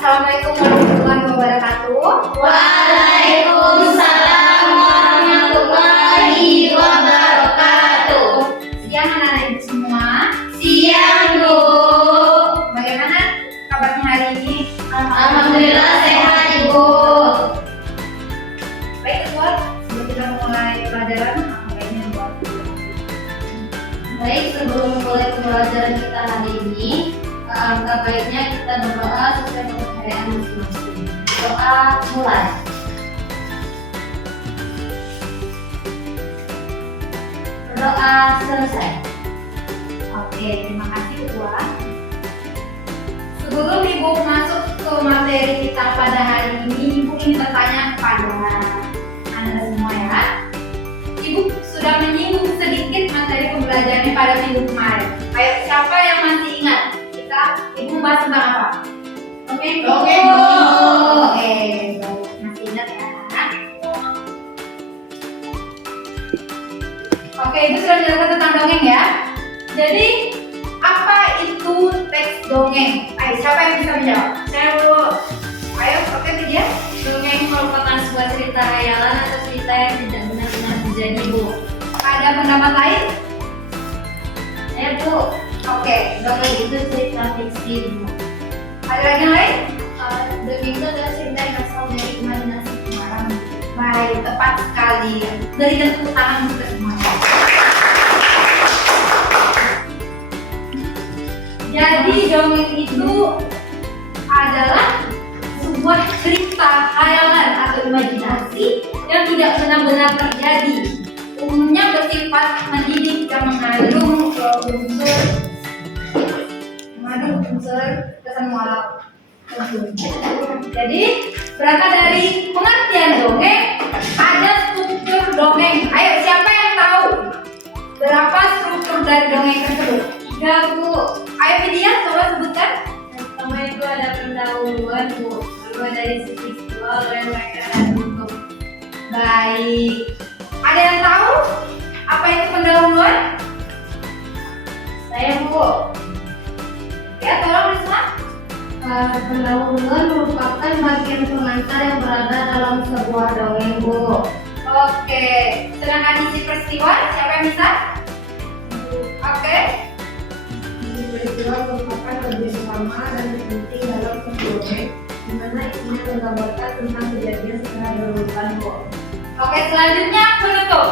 Assalamualaikum warahmatullahi wabarakatuh. Waalaikumsalam warahmatullahi wabarakatuh. Siang anak-anak ibu semua. Siang, Bu. Bagaimana kabarnya hari ini? Alhamdulillah sehat, Ibu. Baik, Edward. Sebelum kita mulai pelajaran, apa ini buat? Baik, sebelum mulai pembelajaran kita hari ini, alangkah baiknya kita berdoa sesuai kepercayaan masing-masing. Doa mulai. Berdoa selesai. Oke, terima kasih Ketua. Sebelum Ibu masuk ke materi kita pada hari ini, Ibu ingin bertanya kepada Anda semua ya. Ibu sudah menyinggung sedikit materi pembelajarannya pada minggu kemarin. Ayo, siapa yang masih ingat? Ibu bahas tentang apa? Dongeng, Bu. Oke, masih ingat ya? Oke, Ibu sudah menjelaskan tentang dongeng ya. Jadi, apa itu teks dongeng? Ayo, siapa yang bisa menjawab? Saya, Bu. Ayo, oke dia. Dongeng merupakan sebuah cerita hayalan atau cerita yang tidak benar-benar terjadi, Bu. Ada pendapat lain? Saya, Bu. Oke, Dongeng itu cerita fiksi, Bu. ada lagi yang lain? Dongeng itu adalah cerita yang asal dari imajinasi orang. Baik, tepat sekali. Berikan tepuk tangan untuk semuanya. Jadi dongeng itu adalah sebuah cerita hayalan atau imajinasi yang tidak benar-benar terjadi. Umumnya bersifat mendidik dan mengandung unsur kesan moral. Jadi berangkat dari pengertian dongeng, ada struktur dongeng. Ayo, siapa yang tahu berapa struktur dari dongeng tersebut? 3, Bu. Ayo Vidya, coba sebutkan. Yang pertama itu ada pendahuluan, Bu. Lalu ada isi peristiwa, dan mereka dan bentuk. Baik. Ada yang tahu apa itu pendahuluan? Saya, Bu. Ya, tolong Risma. Pendahuluan merupakan bagian pengantar yang berada dalam sebuah dongeng, Bu. Oke. Sedangkan isi peristiwa, siapa yang bisa? Oke. Isi peristiwa merupakan bagian utama dan penting dalam sebuah dongeng, di mana isinya menggambarkan tentang kejadian secara berurutan, Bu. Oke, selanjutnya penutup.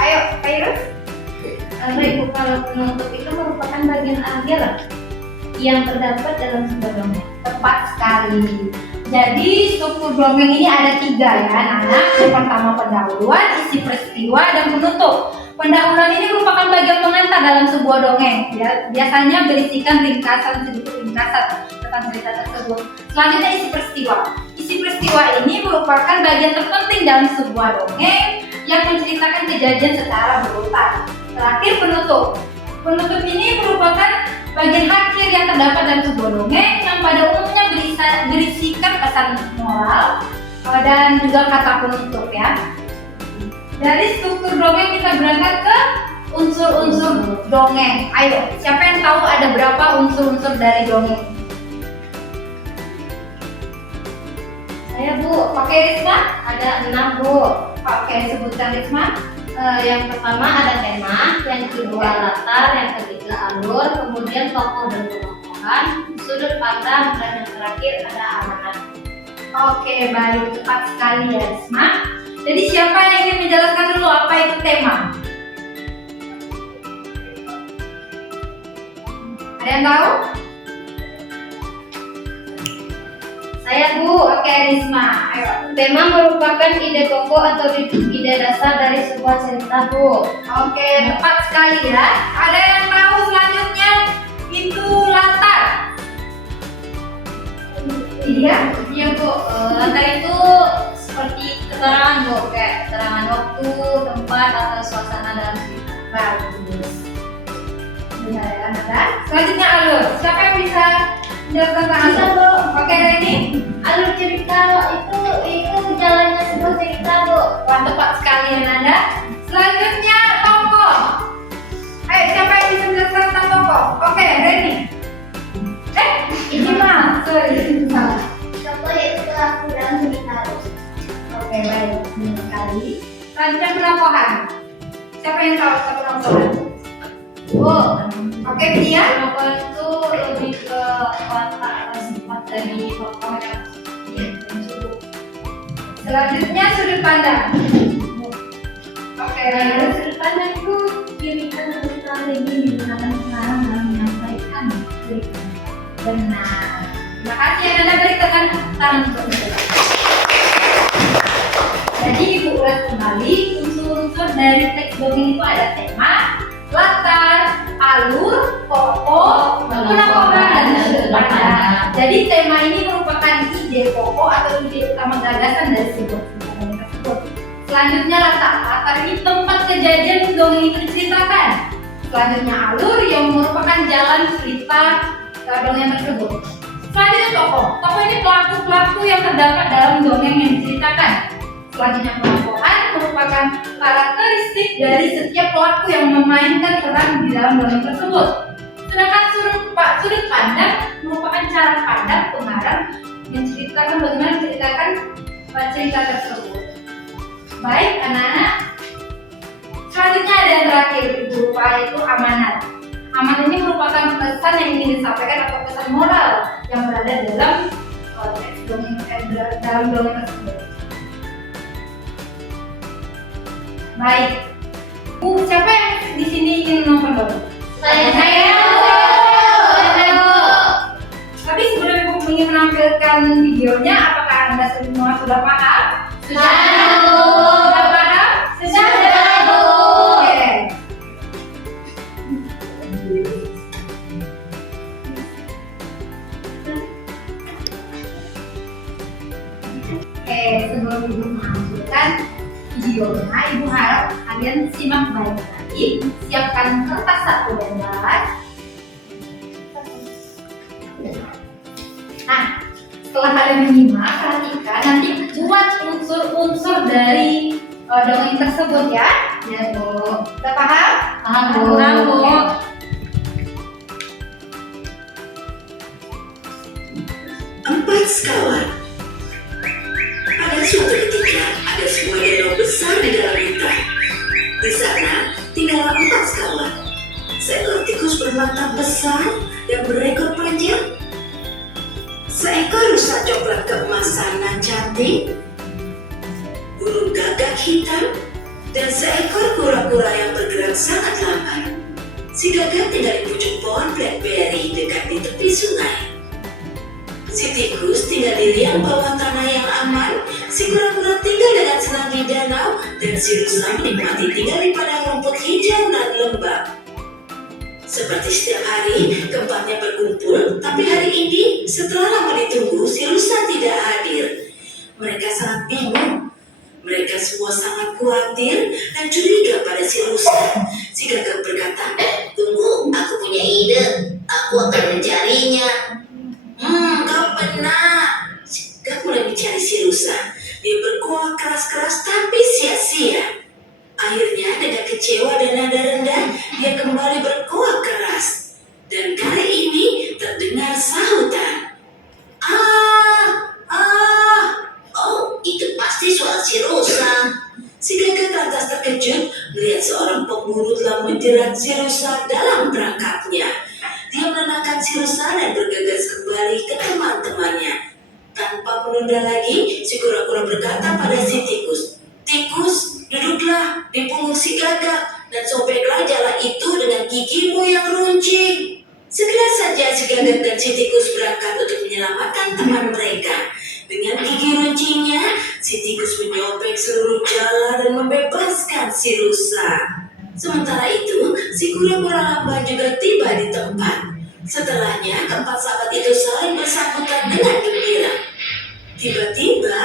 Ayo, Kairus. Ibu, kalau penutup itu merupakan bagian akhir yang terdapat dalam sebuah dongeng. Tepat sekali. Jadi struktur dongeng ini ada 3 ya anak-anak. Yang pertama pendahuluan, isi peristiwa, dan penutup. Pendahuluan ini merupakan bagian pengantar dalam sebuah dongeng. Ya, biasanya berisikan ringkasan tentang cerita tersebut. Selanjutnya isi peristiwa. Isi peristiwa ini merupakan bagian terpenting dalam sebuah dongeng yang menceritakan kejadian secara berurutan. Terakhir penutup. Penutup ini merupakan bagian akhir yang terdapat dalam sebuah dongeng yang pada umumnya berisikan pesan moral dan juga kata penutup ya. Dari struktur dongeng kita berangkat ke unsur-unsur dongeng. Ayo, siapa yang tahu ada berapa unsur-unsur dari dongeng? Saya, Bu. Oke, Risma? Ada 6, Bu. Oke, sebutkan Risma. Yang pertama ada tema, yang kedua latar, yang ketiga alur, kemudian tokoh dan tokohan, sudut pandang, dan yang terakhir ada amanat. Oke, baik, tepat sekali ya Risma. Jadi siapa yang ingin menjelaskan dulu apa itu tema? Ada yang tahu? Saya, Bu. Oke, Risma. Ayo. Tema merupakan ide pokok atau ide dasar dari sebuah cerita, Bu. Oke, tepat sekali ya. Ada yang tahu selanjutnya itu latar? Iya? Iya, Bu. Latar itu seperti keterangan, Bu, kayak keterangan waktu, tempat, atau suasana dalam cerita. Bagus. Benar ya, Nanda. Selanjutnya alur. Siapa yang bisa menjelaskan tentang alur? Bisa, Bu. Oke, Reni. Alur cerita itu jalannya sebuah cerita, Bu. Wah, tepat sekali ya, Nanda. Selanjutnya tokoh. Ayo, siapa yang bisa menjelaskan tentang tokoh? Oke, Reni. Ini mah, sorry. Salah. Selanjutnya penokohan. Siapa yang tahu tentang penokohan? Oh, Oke, Dia. penokohan itu lebih ke watak atau sifat dari tokoh yang Selanjutnya sudut pandang. Oke, sudut pandang itu pilihan atau strategi yang digunakan sekarang dalam menyampaikan cerita. benar. Terima kasih yang Anda beri tangan untuk menjawab. Jadi Ibu ulas kembali unsur-unsur dari teks dongeng itu ada tema, latar, alur, pokok, penokohan, dan sudut pandang. Jadi tema ini merupakan ide pokok atau ide utama gagasan dari sebuah cerita dongeng tersebut. Selanjutnya latar. Latar ini tempat kejadian dongeng itu diceritakan. Selanjutnya alur yang merupakan jalan cerita dongeng tersebut. Selanjutnya tokoh. Tokoh ini pelaku-pelaku yang terdapat dalam dongeng yang diceritakan. Selanjutnya penokohan merupakan karakteristik dari setiap pelaku yang memainkan peran di dalam dongeng tersebut. Sedangkan sudut pandang merupakan cara pandang pengarang menceritakan bagaimana menceritakan cerita tersebut. Baik anak-anak, selanjutnya ada yang terakhir Ibu lupa, yaitu amanat. Amanat ini merupakan pesan yang ingin disampaikan atau pesan moral yang berada dalam teks dongeng dalam dongeng tersebut. Baik, Bu, siapa yang di sini ingin nonton dongeng? Saya. Tapi sebelum Ibu ingin menampilkan videonya, apakah Anda semua sudah paham? Sudah paham? Sudah. Oke. Oke, sebelum Ibu menampilkan videonya, Ibu harap kalian simak baik-baik. Siapkan kertas 1 lembar. Nah, setelah kalian menyimak, perhatikan nanti buat unsur-unsur dari dongeng tersebut ya. Ya, Bu. Sudah paham? Paham, Bu. Paham, Bu. Oke. Empat sekawan. Pada suatu ketika ada sebuah danau besar di dalam hutan. Di sana tinggallah 4 sekawan. Seekor tikus bermata besar dan berekor panjang. Seekor rusa coklat keemasan dan cantik. Burung gagak hitam. Dan seekor kura-kura yang bergerak sangat lambat. Si gagak tinggal di pucuk pohon blackberry dekat di tepi sungai. Si tikus tinggal di liang bawah tanah yang aman, si kura-kura tinggal dengan senang di danau, dan si rusa menikmati tinggal di padang rumput hijau dan lembab. Seperti setiap hari, keempatnya berkumpul, tapi hari ini, setelah lama ditunggu, si rusa tidak hadir. Mereka sangat bingung. Mereka semua sangat khawatir dan curiga pada si rusa. Si gagak berkata, "Tunggu, aku punya ide. Aku akan mencarinya." Kau benar. Gak mulai mencari si rusa. Dia berkuak keras-keras tapi sia-sia. Akhirnya dengan kecewa dan nada rendah, dia kembali berkuak keras. Dan kali ini terdengar sahutan. Oh, itu pasti suara si rusa. Si gagak lantas terkejut melihat seorang pemburu telah menjerat si rusa dalam perangkapnya. Dia menenangkan si rusa dan bergegas kembali ke teman-temannya. Tanpa menunda lagi, si kura-kura berkata pada si tikus, "Tikus, duduklah di punggung si gagak dan sobeklah jala itu dengan gigimu yang runcing." Segera saja si gagak dan si tikus berangkat untuk menyelamatkan teman mereka. Dengan gigi runcingnya, si tikus menyobek seluruh jala dan membebaskan si rusa. Sementara itu, si kura-kura lamban juga tiba di tempat. Setelahnya, keempat sahabat itu saling bersambutan dengan gembira. Tiba-tiba,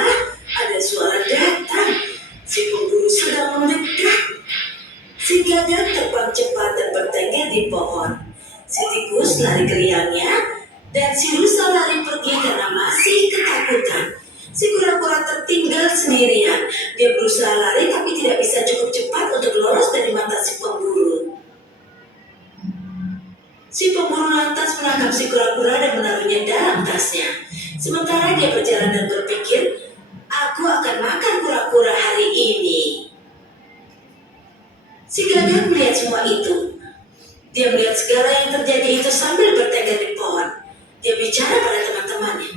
ada suara datang. Si pemburu sedang mendekat. Si gagak terbang cepat dan bertengger di pohon. Si tikus lari ke liangnya, dan si rusa lari pergi karena masih ketakutan. Si kura-kura tertinggal sendirian. Dia berusaha lari tapi tidak bisa cukup cepat untuk lolos dari mata si pemburu. Si pemburu lantas menangkap si kura-kura dan menaruhnya dalam tasnya. Sementara dia berjalan dan berpikir, "Aku akan makan kura-kura hari ini." Si gagak melihat semua itu. Dia melihat segala yang terjadi itu sambil bertengger di pohon. Dia bicara pada teman-temannya.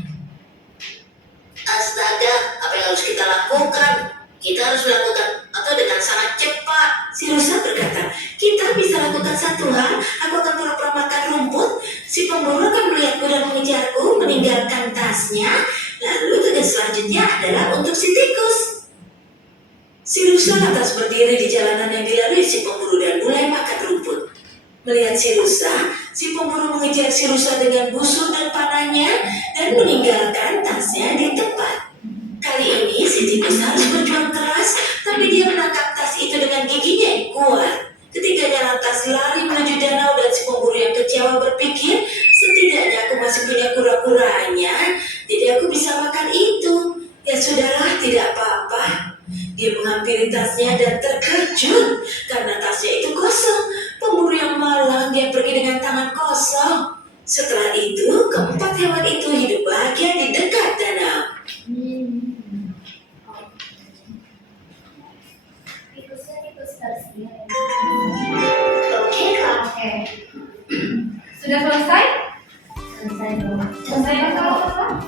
Astaga, apa yang harus kita lakukan? Kita harus melakukan atau dengan sangat cepat. Si rusa berkata, kita bisa lakukan satu hal. Aku akan pura-pura makan rumput. Si pemburu akan melihatku dan mengejarku, meninggalkan tasnya. Lalu tugas selanjutnya adalah untuk si tikus. Si rusa lantas berdiri di jalanan yang dilalui si pemburu dan mulai makan rumput. Melihat si rusa, si pemburu mengejar si rusa dengan busur dan panahnya dan meninggalkan tasnya di tempat. Kali ini si tikus harus berjuang keras, tapi dia menangkap tas itu dengan giginya yang kuat. Ketiganya lantas lari menuju danau dan si pemburu yang kecewa berpikir, setidaknya aku masih punya kura-kuranya, jadi aku bisa makan itu. Ya sudahlah, tidak apa-apa. Dia menghampiri tasnya dan terkejut karena tasnya itu kosong. Pemburu yang malang, dia pergi dengan tangan kosong. Setelah itu, keempat hewan itu hidup bahagia di dekat danau. Tikus bersih. Oke, Kak. Oke. Sudah selesai? Selesai dong. Selesai masalah.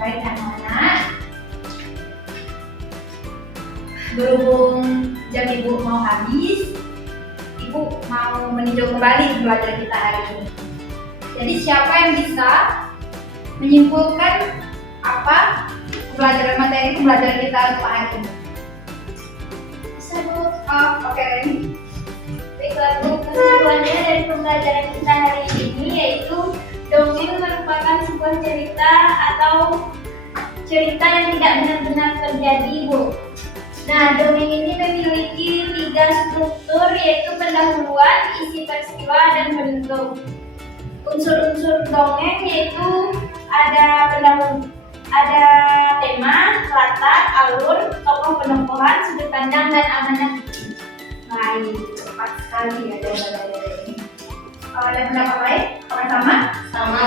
Baik anak-anak, berhubung jam ibu mau habis, ibu mau meninjau kembali pelajaran kita hari ini. Jadi siapa yang bisa menyimpulkan apa materi pembelajaran kita untuk hari ini? Bisa Bu. Oke, Reni. Baiklah Bu, kesimpulannya dari pembelajaran kita hari ini yaitu dongeng merupakan sebuah cerita atau cerita yang tidak benar-benar terjadi, Bu. Nah, dongeng ini memiliki 3 struktur, yaitu pendahuluan, isi peristiwa, dan penutup. Unsur-unsur dongeng yaitu ada tema, latar, alur, tokoh pentokohan, sudut pandang, dan amanat. Baik, tepat sekali ya jawaban ini. Ada pendapat lain? Sama-sama? Sama.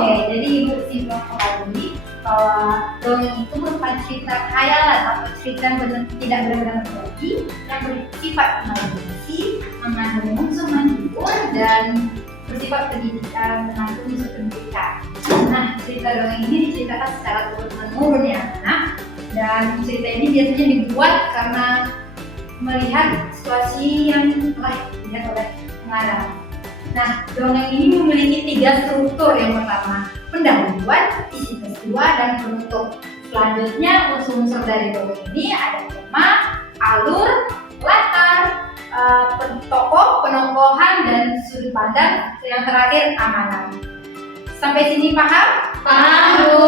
Oke, jadi ibu simpulkan lagi bahwa dongeng itu merupakan cerita khayalan atau cerita yang tidak benar-benar terjadi yang bersifat imajinasi, mengandung unsur menghibur dan bersifat pendidikan, mengandung unsur pendidikan. Nah, cerita dongeng ini diceritakan secara turun-menurun ya anak, dan cerita ini biasanya dibuat karena melihat situasi yang telah dilihat oleh pengarang. Nah, dongeng ini memiliki 3 struktur. Yang pertama, pendahuluan, isi peristiwa, dan penutup. Selanjutnya, unsur-unsur dari dongeng ini ada tema, alur, latar, tokoh, pentokohan, dan sudut pandang. Yang terakhir, amanat. Sampai sini paham? Paham, Bu.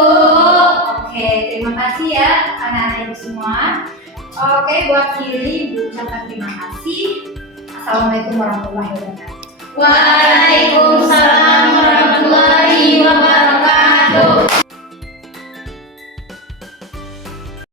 Oke, terima kasih ya anak-anak ibu semua. Oke, buat Kiri, Bu ucapkan terima kasih. Assalamualaikum warahmatullahi wabarakatuh. Waalaikumsalam warahmatullahi wabarakatuh.